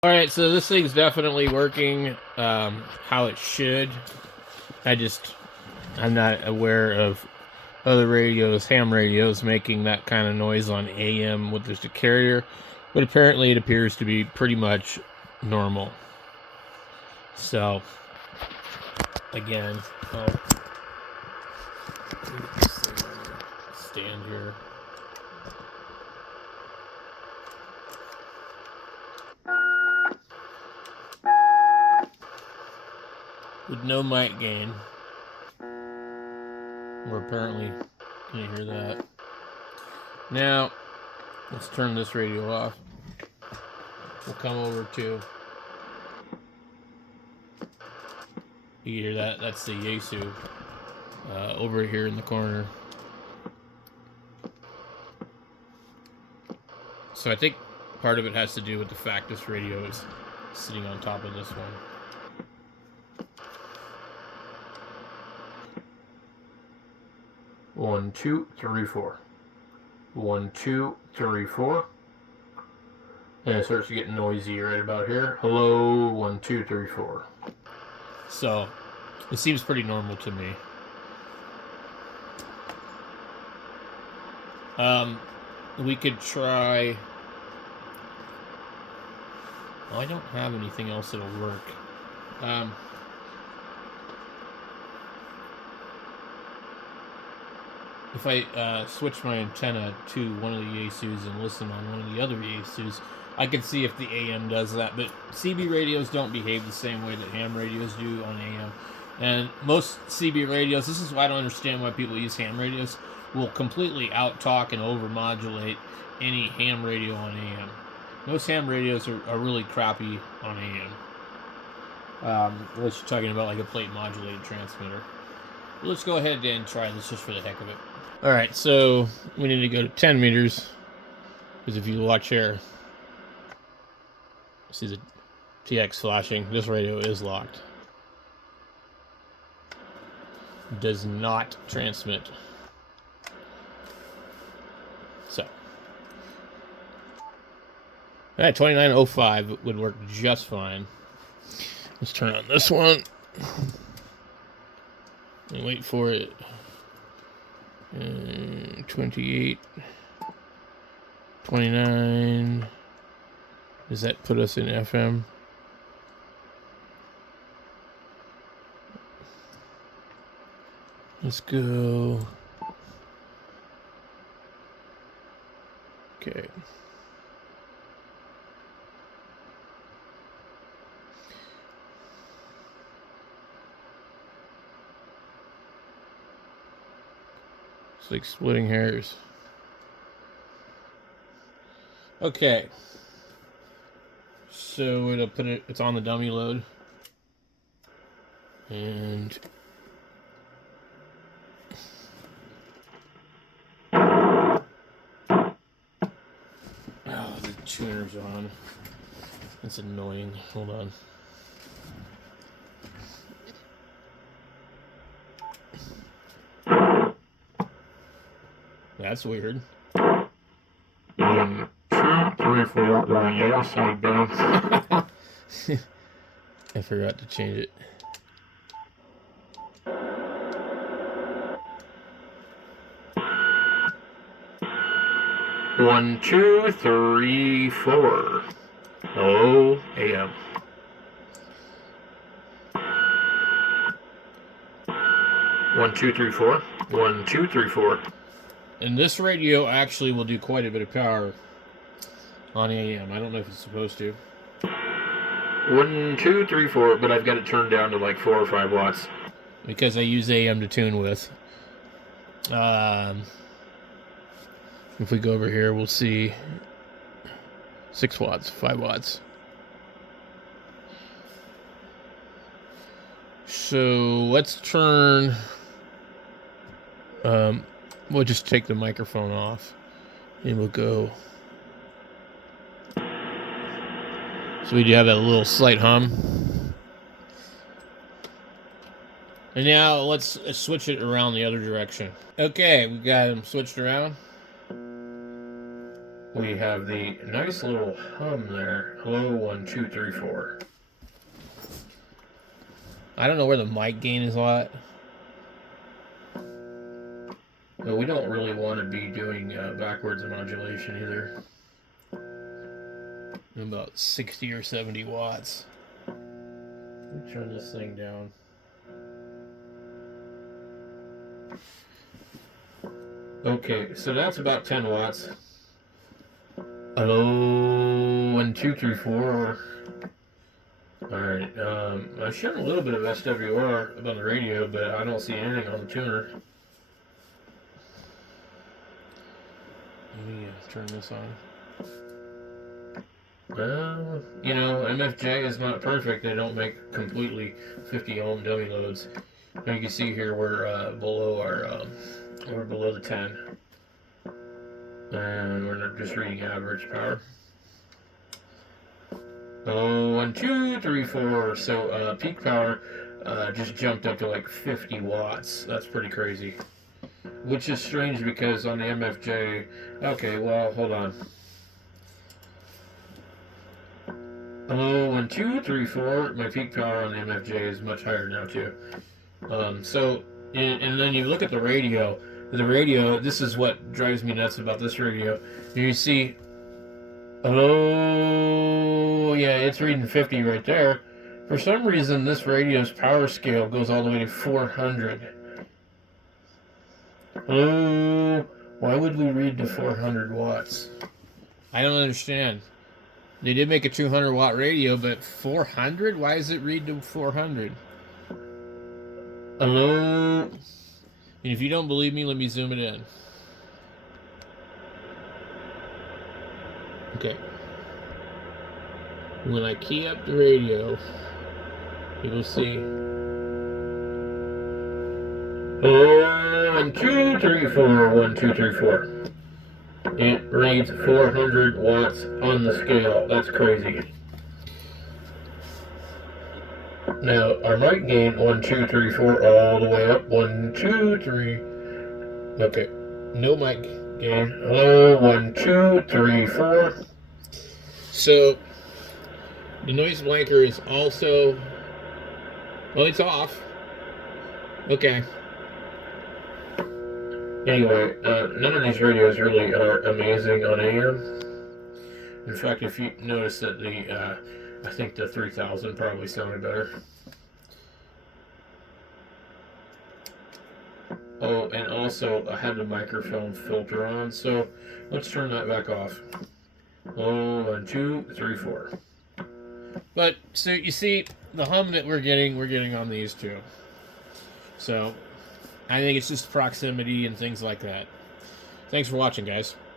Alright, so this thing's definitely working how it should. I'm not aware of other radios, ham radios, making that kind of noise on AM with just a carrier, but apparently it appears to be pretty much normal. So, again, I'll stand here. With no mic gain. We're apparently going to hear that. Now, let's turn this radio off. We'll come over to... You hear that? That's the Yaesu over here in the corner. So I think part of it has to do with the fact this radio is sitting on top of this one. 1, 2, 3, 4. 1, 2, 3, 4. And it starts to get noisy right about here. Hello, 1, 2, 3, 4. So it seems pretty normal to me. We could try... Well, I don't have anything else that'll work. If I switch my antenna to one of the Yaesus and listen on one of the other Yaesus, I can see if the AM does that. But CB radios don't behave the same way that ham radios do on AM. And most CB radios, this is why I don't understand why people use ham radios, will completely out-talk and over-modulate any ham radio on AM. Most ham radios are really crappy on AM. Unless you're talking about like a plate modulated transmitter. Let's go ahead and try this just for the heck of it. Alright, so we need to go to 10 meters. Because if you watch here, see the TX flashing. This radio is locked. Does not transmit. So. Alright, 2905 would work just fine. Let's turn on this one. And wait for it. 28. 29. Does that put us in FM? Let's go. Okay. It's like splitting hairs. Okay. So it'll put it, it's on the dummy load. And oh, the tuner's on. That's annoying. Hold on. That's weird. 1, 2, 3, 4. Going upside down. I forgot to change it. One, 2, 3, 4. Hello, AM. 1, 2, 3, 4. 1, 2, 3, 4. And this radio actually will do quite a bit of power on AM. I don't know if it's supposed to. 1, 2, 3, 4, but I've got it turned down to like 4 or 5 watts. Because I use AM to tune with. If we go over here, we'll see 6 watts, 5 watts. So let's turn... we'll just take the microphone off. And we'll go... So we do have that little slight hum. And now let's switch it around the other direction. Okay, we got them switched around. we have the nice little hum there. Hello, 1, 2, 3, 4. I don't know where the mic gain is at. But we don't really want to be doing backwards modulation either. About 60 or 70 watts. Let me turn this thing down. Okay, so that's about 10 watts. Hello, 1, 2, 3, 4. Alright, I've shown a little bit of SWR on the radio, but I don't see anything on the tuner. Let me turn this on. You know, MFJ is not perfect. They don't make completely 50 ohm dummy loads. And you can see here we're below our, we're below the 10. And we're just reading average power. Oh, 1, 2, 3, 4. So peak power just jumped up to like 50 watts. That's pretty crazy. Which is strange because on the MFJ... Okay, well, hold on. Hello, 1, 2, 3, 4. My peak power on the MFJ is much higher now too. And then you look at the radio. The radio, this is what drives me nuts about this radio. You see, hello, yeah, it's reading 50 right there. For some reason, this radio's power scale goes all the way to 400. Hello, why would we read to 400 watts? I don't understand. They did make a 200 watt radio, but 400? Why does it read to 400? Hello? And if you don't believe me, let me zoom it in. Okay. When I key up the radio, you'll see. Hello, 1, 2, 3, 4. 1, 2, 3, 4. It reads 400 watts on the scale. That's crazy. Now, our mic gain, 1, 2, 3, 4, all the way up. 1, 2, 3. Okay. No mic gain. Hello, 1, 2, 3, 4. So, the noise blanker is also... Well, it's off. Okay. Anyway, none of these radios really are amazing on AM. In fact, if you notice that the, I think the 3000 probably sounded better. Oh, and also I had the microphone filter on, so let's turn that back off. Oh, 1, 2, 3, 4. But, so you see, the hum that we're getting on these two. So... I think it's just proximity and things like that. Thanks for watching, guys.